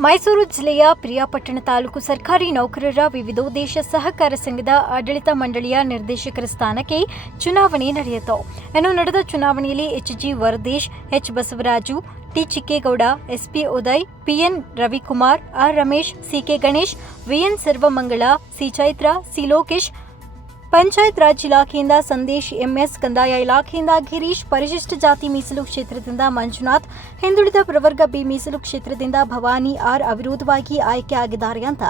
ಮೈಸೂರು ಜಿಲ್ಲೆಯ ಪ್ರಿಯಾಪಟ್ಟಣ ತಾಲೂಕು ಸರ್ಕಾರಿ ನೌಕರರ ವಿವಿಧೋದ್ದೇಶ ಸಹಕಾರ ಸಂಘದ ಆಡಳಿತ ಮಂಡಳಿಯ ನಿರ್ದೇಶಕರ ಸ್ಥಾನಕ್ಕೆ ಚುನಾವಣೆ ನಡೆಯಿತು. ಇನ್ನು ನಡೆದ ಚುನಾವಣೆಯಲ್ಲಿ HG Varadesh, H Basavaraju, T Chikkegowda, SP Uday, PN Ravikumar, R Ramesh CK Ganesh VN Sarvamangala, C Chaitra, C Lokesh panchayat raj ಇಲಾಖೆಯಿಂದ ಸಂದೇಶ್ ಎಂಎಸ್, ಕಂದಾಯ ಇಲಾಖೆಯಿಂದ ಗಿರೀಶ್, ಪರಿಶಿಷ್ಟ ಜಾತಿ ಮೀಸಲು ಕ್ಷೇತ್ರದಿಂದ ಮಂಜುನಾಥ್, ಹಿಂದುಳಿದ ಪ್ರವರ್ಗ ಬಿ ಮೀಸಲು ಕ್ಷೇತ್ರದಿಂದ ಭವಾನಿ ಆರ್ ಅವಿರೋಧವಾಗಿ ಆಯ್ಕೆ ಆಗಿದ್ದಾರೆ ಅಂತ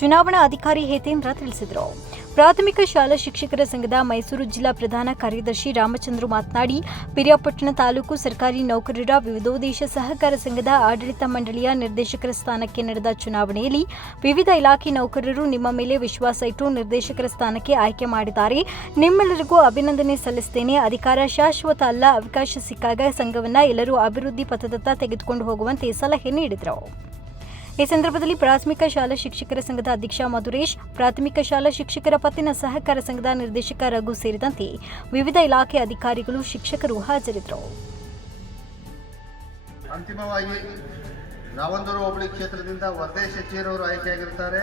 ಚುನಾವಣಾ ಅಧಿಕಾರಿ ಹೇತೇಂದ್ರ ತಿಳಿಸಿದರು. ಪ್ರಾಥಮಿಕ ಶಾಲಾ ಶಿಕ್ಷಕರ ಸಂಘದ ಮೈಸೂರು ಜಿಲ್ಲಾ ಪ್ರಧಾನ ಕಾರ್ಯದರ್ಶಿ ರಾಮಚಂದ್ರ ಮಾತನಾಡಿ, ಪಿರಿಯಾಪಟ್ಟಣ ತಾಲೂಕು ಸರ್ಕಾರಿ ನೌಕರರ ವಿವಿಧೋದ್ದೇಶ ಸಹಕಾರ ಸಂಘದ ಆಡಳಿತ ಮಂಡಳಿಯ ನಿರ್ದೇಶಕರ ಸ್ಥಾನಕ್ಕೆ ನಡೆದ ಚುನಾವಣೆಯಲ್ಲಿ ವಿವಿಧ ಇಲಾಖೆ ನೌಕರರು ನಿಮ್ಮ ಮೇಲೆ ವಿಶ್ವಾಸ ಇಟ್ಟು ನಿರ್ದೇಶಕರ ಸ್ಥಾನಕ್ಕೆ ಆಯ್ಕೆ ಮಾಡಿದ್ದಾರೆ. ನಿಮ್ಮೆಲ್ಲರಿಗೂ ಅಭಿನಂದನೆ ಸಲ್ಲಿಸುತ್ತೇನೆ ಅಧಿಕಾರ ಶಾಶ್ವತ ಅಲ್ಲ, ಅವಕಾಶ ಸಿಕ್ಕಾಗ ಸಂಘವನ್ನ ಎಲ್ಲರೂ ಅಭಿವೃದ್ಧಿ ಪಥದತ್ತ ತೆಗೆದುಕೊಂಡು ಹೋಗುವಂತೆ ಸಲಹೆ ನೀಡಿದರು. ಈ ಸಂದರ್ಭದಲ್ಲಿ ಪ್ರಾಥಮಿಕ ಶಾಲಾ ಶಿಕ್ಷಕರ ಸಂಘದ ಅಧ್ಯಕ್ಷ ಮಧುರೇಶ್, ಪ್ರಾಥಮಿಕ ಶಾಲಾ ಶಿಕ್ಷಕರ ಪತ್ತಿನ ಸಹಕಾರ ಸಂಘದ ನಿರ್ದೇಶಕ ರಘು ಸೇರಿದಂತೆ ವಿವಿಧ ಇಲಾಖೆ ಅಧಿಕಾರಿಗಳು, ಶಿಕ್ಷಕರು ಹಾಜರಿದ್ದರು. ಅಂತಿಮವಾಗಿ ರಾವಂದೂರು ಹೋಬಳಿ ಕ್ಷೇತ್ರದಿಂದ ವರ್ದೇಶ್ ಹೆಚ್ಚಿರವರು ಆಯ್ಕೆಯಾಗಿರ್ತಾರೆ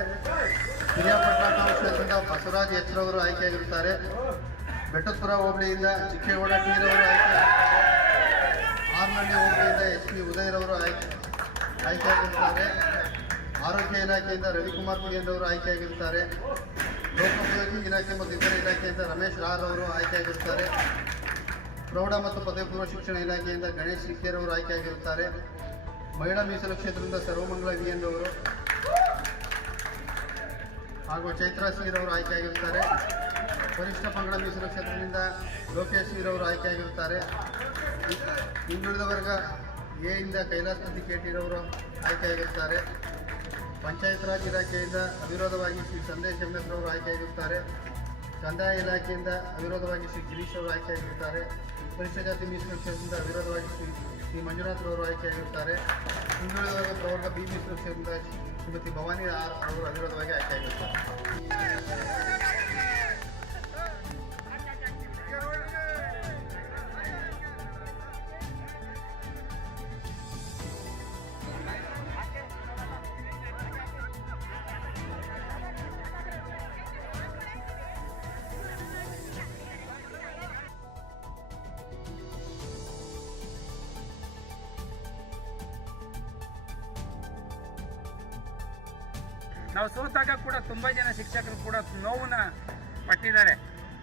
ಹಿರಿಯಾಪಟ್ಟಣ ಟೌನ್ ಕ್ಷೇತ್ರದಿಂದ ಬಸವರಾಜ್ ಹೆಚ್ಚರವರು ಆಯ್ಕೆಯಾಗಿರ್ತಾರೆ ಬೆಟ್ಟಪುರ ಹೋಬಳಿಯಿಂದ ಚಿಕ್ಕೇಗೌಡ ಟೀರವರು ಆಯ್ಕೆ, ಆರ್ನಳ್ಳಿ ಹೋಬಳಿಯಿಂದ ಎಚ್ ಪಿ ಉದಯರವರು ಆಯ್ಕೆ, ಆಯ್ಕೆಯಾಗಿರುತ್ತಾರೆ. ಆರೋಗ್ಯ ಇಲಾಖೆಯಿಂದ ರವಿಕುಮಾರ್ ಪುಡಿಯಂದವರು ಆಯ್ಕೆಯಾಗಿರುತ್ತಾರೆ. ಲೋಕೋಪಯೋಗಿ ಇಲಾಖೆ ಮತ್ತು ಇತರ ಇಲಾಖೆಯಿಂದ ರಮೇಶ್ ರಾರ್ ಅವರು ಆಯ್ಕೆಯಾಗಿರುತ್ತಾರೆ. ಪ್ರೌಢ ಮತ್ತು ಪದವಿ ಪೂರ್ವ ಶಿಕ್ಷಣ ಇಲಾಖೆಯಿಂದ ಗಣೇಶ್ ಸಿಕ್ಕೇರವರು ಆಯ್ಕೆಯಾಗಿರುತ್ತಾರೆ. ಮಹಿಳಾ ಮೀಸಲು ಕ್ಷೇತ್ರದಿಂದ ಸರ್ವಮಂಗಳ ವಿ ಅವರು ಹಾಗೂ ಚೈತ್ರಾ ಅವರು ಆಯ್ಕೆಯಾಗಿರುತ್ತಾರೆ. ವರಿಷ್ಠ ಪಂಗಡ ಮೀಸಲು ಕ್ಷೇತ್ರದಿಂದ ಲೋಕೇಶ್ ಸೀರವರು ಆಯ್ಕೆಯಾಗಿರುತ್ತಾರೆ. ಹಿಂದುಳಿದ ವರ್ಗ ಎ ಇಂದ ನದಿ ಕೇಟಿರವರು ಆಯ್ಕೆಯಾಗಿರುತ್ತಾರೆ. ಪಂಚಾಯತ್ ರಾಜ್ ಇಲಾಖೆಯಿಂದ ಅವಿರೋಧವಾಗಿ ಶ್ರೀ ಸಂದೇಶ್ ರವರು ಆಯ್ಕೆಯಾಗಿರುತ್ತಾರೆ ಕಂದಾಯ ಇಲಾಖೆಯಿಂದ ಅವಿರೋಧವಾಗಿ ಶ್ರೀ ಗಿರೀಶ್ ಅವರು ಆಯ್ಕೆಯಾಗಿರುತ್ತಾರೆ ಪರಿಶಿಷ್ಟ ಜಾತಿ ಮೀಸಲು ಕ್ಷೇತ್ರದಿಂದ ಅವಿರೋಧವಾಗಿ ಶ್ರೀ ಶ್ರೀ ಮಂಜುನಾಥ್ ರವರು ಆಯ್ಕೆಯಾಗಿರುತ್ತಾರೆ ಹಿಂದುಳಿದ ವರ್ಗ ಪ್ರವರ್ಗ ಬಿ ಮೀಸಲು ಕ್ಷೇತ್ರದಿಂದ ಶ್ರೀಮತಿ ಭವಾನಿ ಆರ್, ಅವರು ಅವಿರೋಧವಾಗಿ ಆಯ್ಕೆಯಾಗಿರುತ್ತಾರೆ ನಾವು ಸೋತಾಗ ಕೂಡ ತುಂಬ ಜನ ಶಿಕ್ಷಕರು ಕೂಡ ನೋವನ್ನ ಪಟ್ಟಿದ್ದಾರೆ.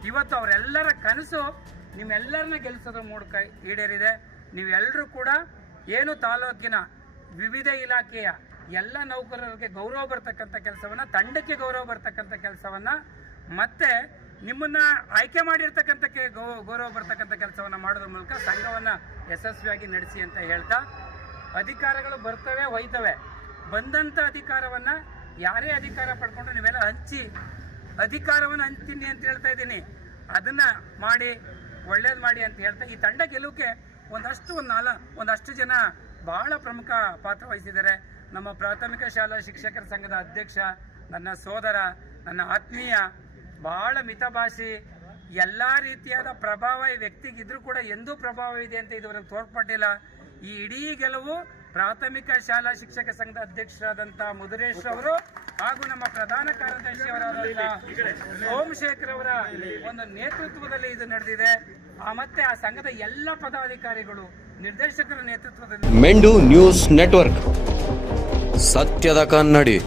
ಇವತ್ತು ಅವರೆಲ್ಲರ ಕನಸು ನಿಮ್ಮೆಲ್ಲರನ್ನ ಗೆಲ್ಲಿಸೋದ್ರ ಮೂಲಕ ಈಡೇರಿದೆ. ನೀವೆಲ್ಲರೂ ಕೂಡ ಏನು ತಾಲೂಕಿನ ವಿವಿಧ ಇಲಾಖೆಯ ಎಲ್ಲ ನೌಕರರಿಗೆ ಗೌರವ ಬರ್ತಕ್ಕಂಥ ಕೆಲಸವನ್ನ, ತಂಡಕ್ಕೆ ಗೌರವ ಬರ್ತಕ್ಕಂಥ ಕೆಲಸವನ್ನ, ಮತ್ತೆ ನಿಮ್ಮನ್ನ ಆಯ್ಕೆ ಮಾಡಿರ್ತಕ್ಕಂಥ ಗೌರವ ಬರ್ತಕ್ಕಂಥ ಕೆಲಸವನ್ನ ಮಾಡೋದ್ರ ಮೂಲಕ ಸಂಘವನ್ನ ಯಶಸ್ವಿಯಾಗಿ ನಡೆಸಿ ಅಂತ ಹೇಳ್ತಾ, ಅಧಿಕಾರಗಳು ಬರ್ತವೆ, ಹೋಯ್ತವೆ. ಬಂದಂಥ ಅಧಿಕಾರವನ್ನ ಯಾರೇ ಅಧಿಕಾರ ಪಡ್ಕೊಂಡು ನೀವೆಲ್ಲ ಹಂಚಿ, ಅಧಿಕಾರವನ್ನು ಹಂಚ್ತೀನಿ ಅಂತ ಹೇಳ್ತಾ ಇದ್ದೀನಿ. ಅದನ್ನ ಮಾಡಿ, ಒಳ್ಳೇದು ಮಾಡಿ ಅಂತ ಹೇಳ್ತಾ, ಈ ತಂಡ ಗೆಲುವಕ್ಕೆ ಒಂದಷ್ಟು, ಒಂದು ನಾಲ, ಒಂದಷ್ಟು ಜನ ಬಹಳ ಪ್ರಮುಖ ಪಾತ್ರ ವಹಿಸಿದ್ದಾರೆ. ನಮ್ಮ ಪ್ರಾಥಮಿಕ ಶಾಲಾ ಶಿಕ್ಷಕರ ಸಂಘದ ಅಧ್ಯಕ್ಷ, ನನ್ನ ಸೋದರ, ನನ್ನ ಆತ್ಮೀಯ, ಬಹಳ ಮಿತಭಾಷಿ, ಎಲ್ಲ ರೀತಿಯಾದ ಪ್ರಭಾವ ಈ ವ್ಯಕ್ತಿಗಿದ್ರೂ ಕೂಡ ಎಂದೂ ಪ್ರಭಾವ ಇದೆ ಅಂತ ಇದುವರೆಗೆ ತೋರ್ಪಟ್ಟಿಲ್ಲ. ಈ ಇಡೀ ಗೆಲುವು ಪ್ರಾಥಮಿಕ ಶಾಲಾ ಶಿಕ್ಷಕ ಸಂಘದ ಅಧ್ಯಕ್ಷರಾದಂತಹ ಮುದುರೇಶ್ ಅವರು ಹಾಗೂ ನಮ್ಮ ಪ್ರಧಾನ ಕಾರ್ಯದರ್ಶಿಯವರಾದಂತಹ ಸೋಮಶೇಖರ್ ಅವರ ಒಂದು ನೇತೃತ್ವದಲ್ಲಿ ಇದು ನಡೆದಿದೆ. ಮತ್ತೆ ಆ ಸಂಘದ ಎಲ್ಲ ಪದಾಧಿಕಾರಿಗಳು, ನಿರ್ದೇಶಕರ ನೇತೃತ್ವದಲ್ಲಿ ಮೆಂಡು ನ್ಯೂಸ್ ನೆಟ್ವರ್ಕ್. ಸತ್ಯದ ಕನ್ನಡಿ.